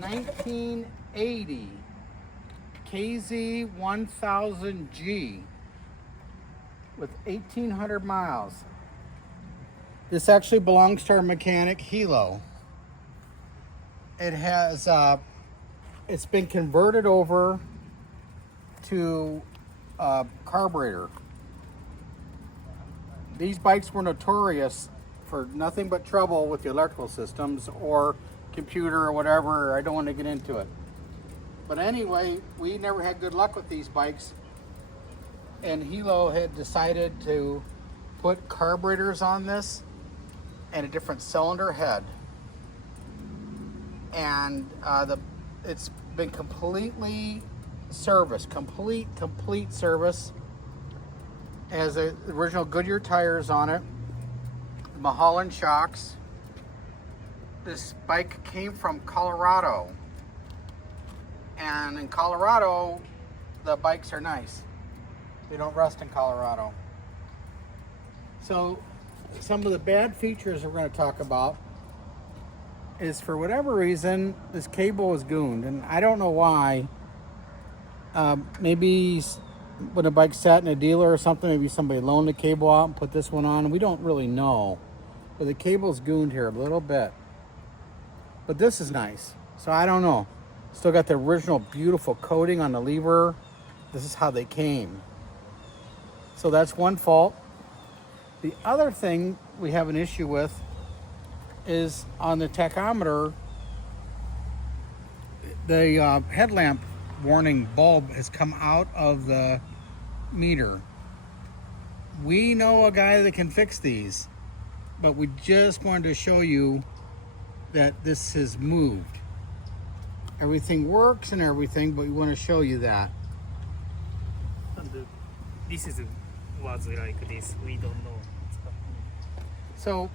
1980 KZ1000G with 1,800 miles. This actually belongs to our mechanic Hilo. It has it's been converted over to carburetor. These bikes were notorious for nothing but trouble with the electrical systems or computer or whatever. I don't want to get into it. But anyway, we never had good luck with these bikes, and Hilo had decided to put carburetors on this and a different cylinder head. And it's been completely serviced, complete service. It has the original Goodyear tires on it, Mulholland shocks. This bike came from Colorado, and in Colorado the bikes are nice. They don't rust in Colorado. So some of the bad features we're going to talk about is, for whatever reason, this cable is gooned, and I don't know why. Maybe when a bike sat in a dealer or something, maybe somebody loaned the cable out and put this one on. We don't really know, but the cable's gooned here a little bit. But this is nice, so I don't know. Still got the original beautiful coating on the lever. This is how they came. So that's one fault. The other thing we have an issue with is on the tachometer, the headlamp warning bulb has come out of the meter. We know a guy that can fix these, but we just wanted to show you that this has moved. Everything works and everything, but we want to show you that. And this was like this. We don't know. So,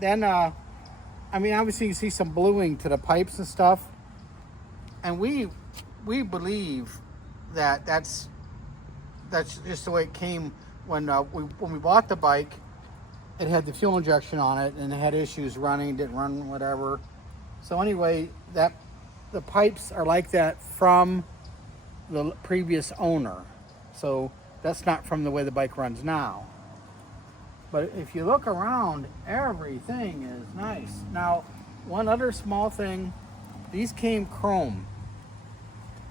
then, I mean, obviously you see some bluing to the pipes and stuff, and we believe that that's just the way it came when we bought the bike. It had the fuel injection on it, and it had issues running, didn't run, whatever. So anyway, that the pipes are like that from the previous owner. So that's not from the way the bike runs now. But if you look around, everything is nice. Now, one other small thing, these came chrome.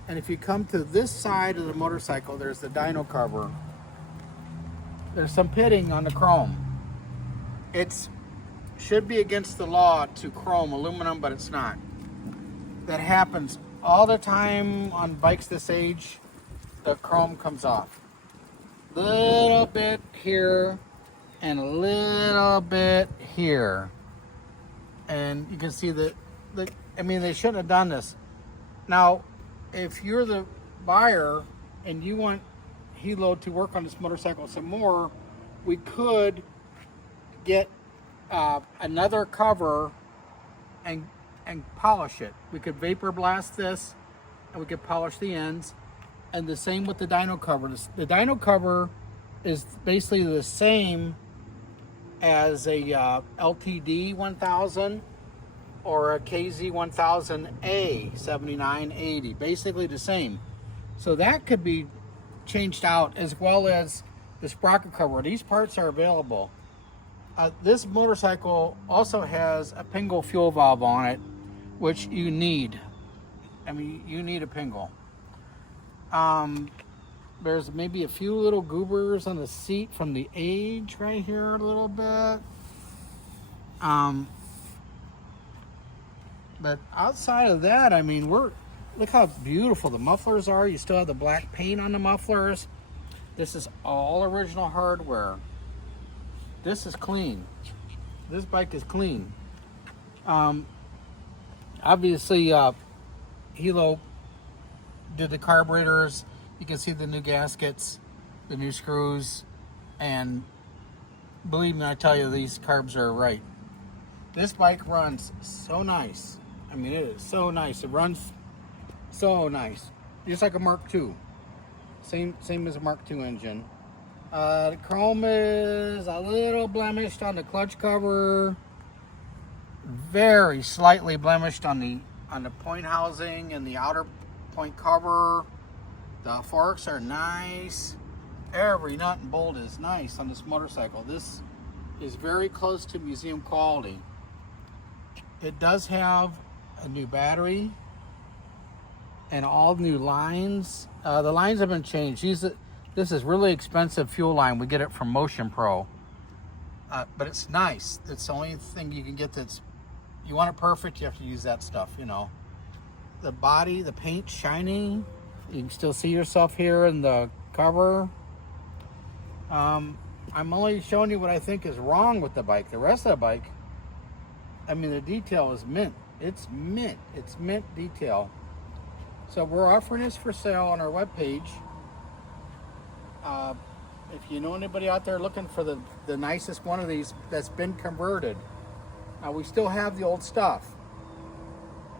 And if you come to this side of the motorcycle, there's the dyno cover. There's some pitting on the chrome. It should be against the law to chrome aluminum, but it's not. That happens all the time on bikes this age. The chrome comes off. Little bit here and a little bit here. And you can see that, I mean, they shouldn't have done this. Now, if you're the buyer and you want Hilo to work on this motorcycle some more, we could get another cover and polish it. We could vapor blast this and we could polish the ends. And the same with the dyno cover. The dyno cover is basically the same as a LTD 1000 or a KZ1000A 7980, basically the same. So that could be changed out, as well as the sprocket cover. These parts are available. This motorcycle also has a Pingle fuel valve on it, which you need. I mean, you need a Pingle. There's maybe a few little goobers on the seat from the age right here a little bit. But outside of that, I mean, look how beautiful the mufflers are. You still have the black paint on the mufflers. This is all original hardware. This is clean. This bike is clean. Obviously, Hilo did the carburetors. You can see the new gaskets, the new screws, and believe me, I tell you, these carbs are right. This bike runs so nice. I mean, it is so nice. It runs so nice, just like a Mark II. Same as a Mark II engine. The chrome is a little blemished on the clutch cover. very slightly blemished on the point housing and the outer point cover. The forks are nice. Every nut and bolt is nice on this motorcycle. This is very close to museum quality. It does have a new battery and all new lines. The lines have been changed. This is really expensive fuel line. We get it from Motion Pro. But it's nice. It's the only thing you can get that's, you want it perfect, you have to use that stuff, you know. The body, the paint shiny. You can still see yourself here in the cover. I'm only showing you what I think is wrong with the bike. The rest of the bike, I mean, the detail is mint. It's mint. It's mint detail. So we're offering this for sale on our webpage. If you know anybody out there looking for the nicest one of these that's been converted, we still have the old stuff.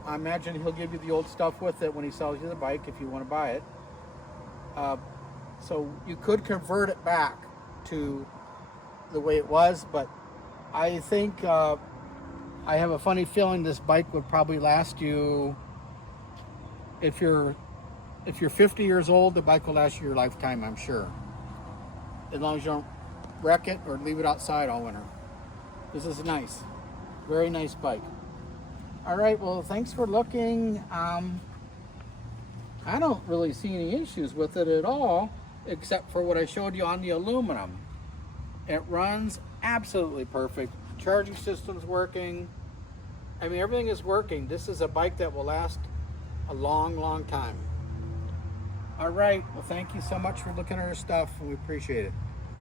I imagine he'll give you the old stuff with it when he sells you the bike if you want to buy it. So you could convert it back to the way it was, but I think I have a funny feeling this bike would probably last you, if you're 50 years old, the bike will last you your lifetime, I'm sure. As long as you don't wreck it or leave it outside all winter. This is nice. Very nice bike. All right, well, thanks for looking. I don't really see any issues with it at all, except for what I showed you on the aluminum. It runs absolutely perfect. Charging system's working. I mean, everything is working. This is a bike that will last a long, long time. All right, well, thank you so much for looking at our stuff, and we appreciate it.